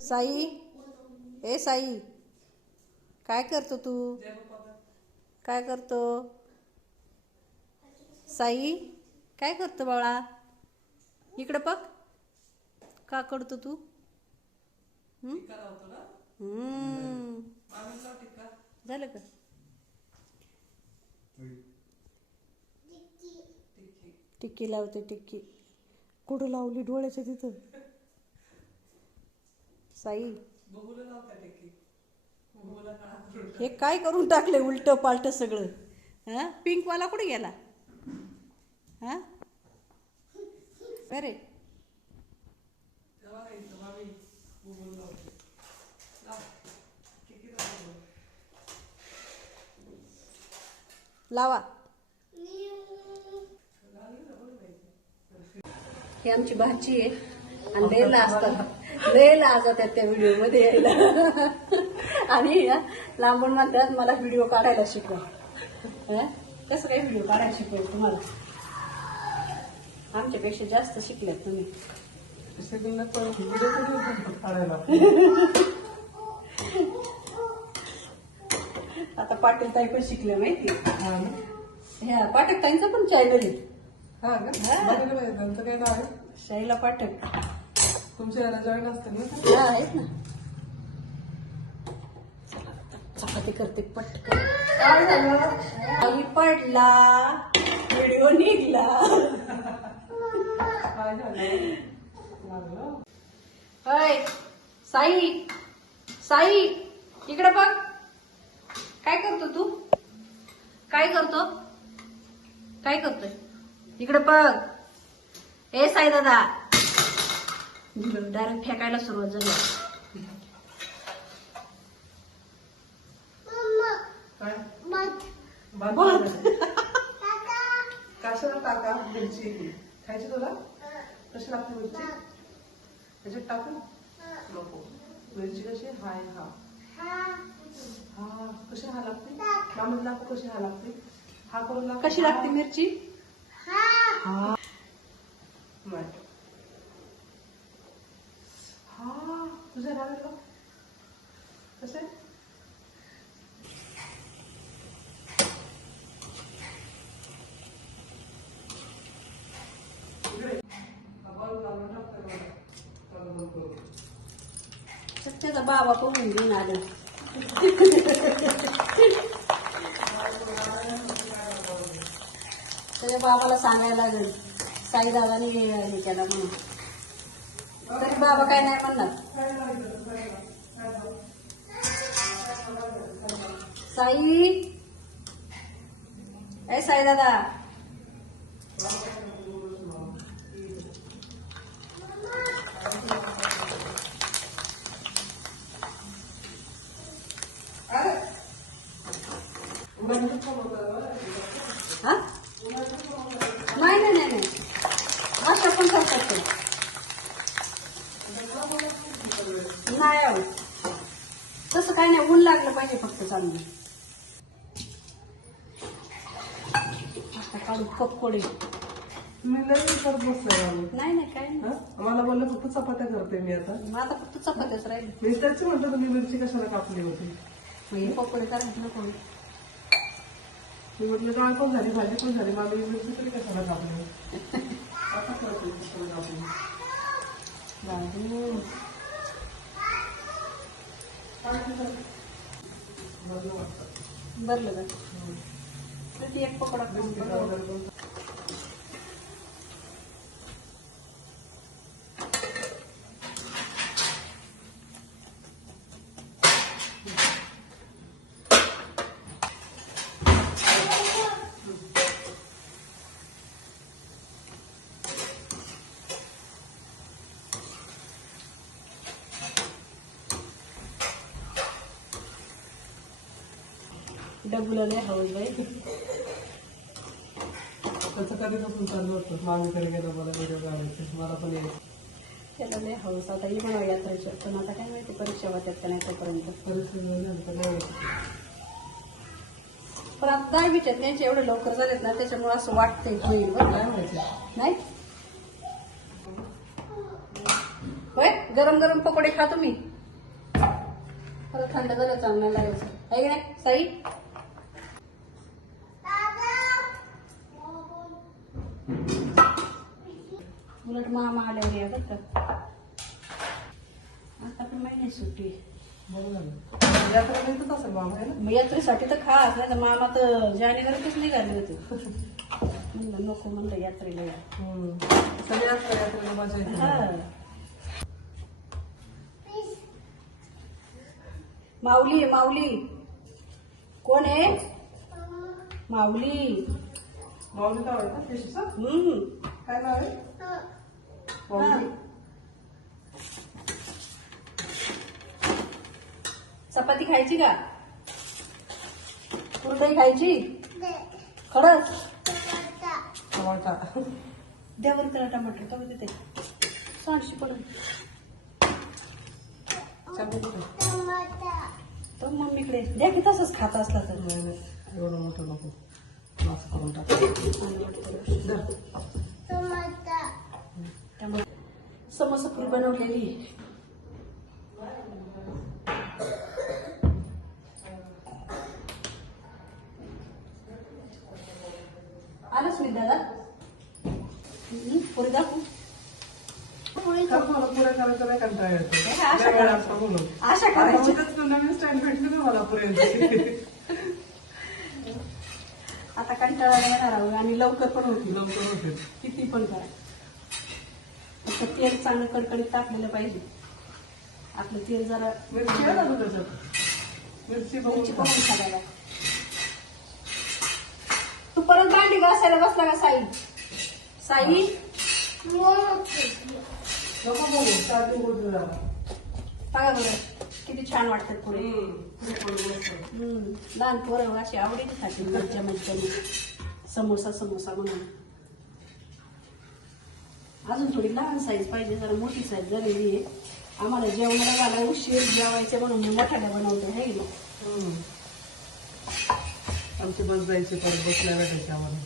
साई? ए साई काय करतो तू? काय करतो? साई काय करतो बाळा? इकडं बघ. का करतो तू? झालं का? टिक्की लावते टिक्की. कुठं लावली? डोळ्याच्या तिथं. साई. हे काय करून टाकले उलट पालट सगळं? हा? पिंकवाला कुठे गेला? हा? अरे. लावा. ही आमची भाची आहे आणि लय लाजतात. लय लाजतात त्या व्हिडिओमध्ये यायला. आणि लांबून म्हणतात मला व्हिडिओ काढायला शिकवा. हं? कसं काय व्हिडिओ काढायला शिकवेल तुम्हाला? आमच्यापेक्षा जास्त शिकल्यात तुम्ही. आता पाटील ताई पण शिकले माहिती ह्या पाठक ताईंचं पण चॅनल आहे. तुमच्या शैला पाठक याला जॉईन असते ना हा आहेत ना. चपाती करते पटकन. काय झालं? आई पडला. व्हिडिओ निघला. काय झालं? लागलं? होय साई साई इकडे बघ. काय करतो तू? काय करतो? काय करतोय? इकडे बघ. ए साई दादा. डायरेक्ट फेकायला सुरुवात झाली. टाका मिरची खायची तुला? कशी लागते मिरची? त्याच्यात टाकू? नको. मिरची कशी? हाय हा. हा. कशी हा लागते? कशी हा लागते? हा करून कशी लागते मिरची? हा नाही हा तुझ्या लागलं कसे त्याचा बाबा पण घेऊन आले त्याच्या बाबाला सांगायला लागेल साई दादाने हे केला म्हणून तरी बाबा काय नाही म्हणणार साई ए साई हा? नाही नाही नाही अशा पण करतात ते. नाही आहो तसं काही नाही ऊन लागलं पाहिजे फक्त चांगलं. आता काढू पकोडे मी लई करत बसले नाही नाही काही नाही? मला बोललं फक्त चपात्या करते मी आता. मग आता फक्त चपात्याच राहिले. मी त्याची म्हणतो तुम्ही मिरची कशाला कापली होती? मग हे पकोडे करायचे नको. मी म्हटलं डाळ पण झाली भाजी? पण झाली ही मिरची तरी कशाला कापली? आता कळते कशाला कापली? बरं तर ती एक पकोडा डबुला लय हवं बाई. त्याचं कधीपासून चालू होतं मामीकडे गेलं मला व्हिडिओ काढायचे. मला पण यायचं. त्याला लय हवस. आता ही यात्रेच्या पण आता काय माहिती परीक्षा होत्यात का नाही तोपर्यंत. नाही होत. पण आता दहावीच्या त्यांचे एवढे लवकर झालेत ना त्याच्यामुळे असं वाटतंय होईल बरं काय? माहिती? नाही? होय? गरम गरम पकोडे खा तुम्ही. परत थंड झालं चांगलं लागायचं आहे की नाही? साई? उलट मामा आल्यावर या बरं का? आता पण महिने सुट्टी बघू ना यात्रा येतच असेल मामा आहे ना मग यात्रेसाठी तर खास नाही तर मामा तर जानेवारीतच निघाले होते. म्हणलं नको म्हणलं यात्रेला या. हम्म. सगळी यात्रा यात्रेला मजा येते. हा. माऊली आहे, माऊली. कोण आहे? माऊली. फिशचं हम्म. काय नाव आहे? माऊली चपाती खायची का? कुरडई खायची? खरंच? टमाटा. द्यावर करा टमाटर का बघ तिथे सांगशी पडून चालू कुठे तो मम्मीकडे. द्या की तसंच खात असला तर. एवढं मोठं नको. असं करून टाक धर. त्यामुळे समोसा पुरी बनवलेली आहे. आलंच मी दादा हम्म, पुरी दाखवू खरं मला पुऱ्या करायचा आता कंटाळा येणार आहोत. आणि लवकर पण होती लवकर होते किती पण करा. फक्त तेल चांगलं कडकडीत तापलेलं पाहिजे. आपलं तेल जरा मिरची आहे ना मिरची बघून मिरची खा. बघून घालायला तू परत भांडी घासायला बसला का साई? साई? नको बघू. चालू बोलतो जरा. बघा बरं. किती छान वाटतात पुढे. लहान पोरं अशी आवडीने खाते मज्जा मज्जाने समोसा समोसा म्हणून. अजून थोडी लहान साईज पाहिजे जरा मोठी साईज झालेली आहे आम्हाला जेवणाला मला उशीर जेवायचे म्हणून मी मोठ्याला बनवते है ना हम्म. आमची बस जायची परत बसल्या भेटायची आम्हाला.